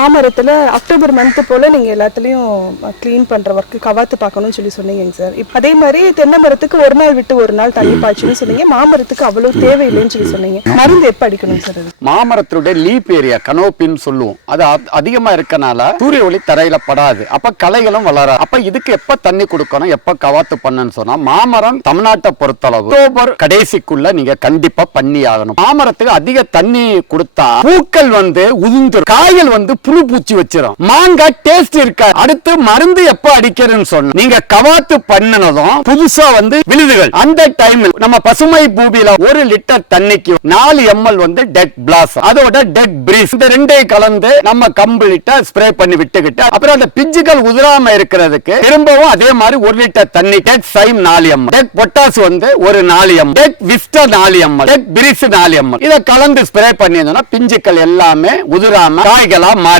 மாமரத்துல October month போல நீங்க எல்லாத்துலயும் க்ளீன் பண்ற ஒர்க் கவாத்து பார்க்கணும்னு சொல்லி சொன்னீங்க சார். அதே மாதிரி தென்னை மரத்துக்கு ஒரு நாள் விட்டு ஒரு நாள் தண்ணி பாய்ச்சணும்னு சொன்னீங்க. மாமரத்துக்கு அவ்வளவு தேவையில்லைன்னு சொல்லி சொன்னீங்க. மருந்து எப்ப அடிக்கணும் சார்? மாமரத்துடைய லீப் ஏரியா கனோப்பின்னு சொல்லுவோம். அது அதிகமா இருக்கனால சூரிய ஒளி தரையில படாது. அப்ப களைகளும் வளராது. அப்ப இதுக்கு எப்ப தண்ணி கொடுக்கணும், எப்ப கவாத்து பண்ணணும்னு சொன்னா, மாமரம் தமிழ்நாட்டை பொறுத்தளவு அக்டோபர் கடைசிக்குள்ள நீங்க கண்டிப்பா பண்ணி ஆகணும். மாமரத்துக்கு அதிக தண்ணி கொடுத்தா பூக்கள் உதிர்ந்துரும், காய்கள் புழு பூச்சி வச்சிரும், மாங்காய் டேஸ்ட் இருக்காது. அடுத்து மருந்து எப்ப அடிக்கிறதுன்னு சொன்னா, நீங்க கவாத்து பண்ணினதும் புதுசா விழுதுகள் அந்த டைம் நம்ம பசுமை பூமியில 1 லிட்டர் தண்ணிக்கு 4 ml டெட் பிளாஸ் அதோட டெட் பிரீஸ் இந்த ரெண்டையும் கலந்து நம்ம கம்ப்ளீட்டா ஸ்ப்ரே பண்ணி விட்டுக்கிட்டு, அப்புறம் அந்த பிஞ்சுகள் உதிராம இருக்கிறதுக்கு திரும்பவும் அதே மாதிரி 1 லிட்டர் தண்ணி டெட் சைம் 4 ml, டெட் பொட்டாஸ் ஒரு 4 ml, dead Vista 4 ml, dead breeze 4 ml இத கலந்து ஸ்ப்ரே பண்ணினா பிஞ்சுக்கள் எல்லாமே உதிராம காய்களா மாறி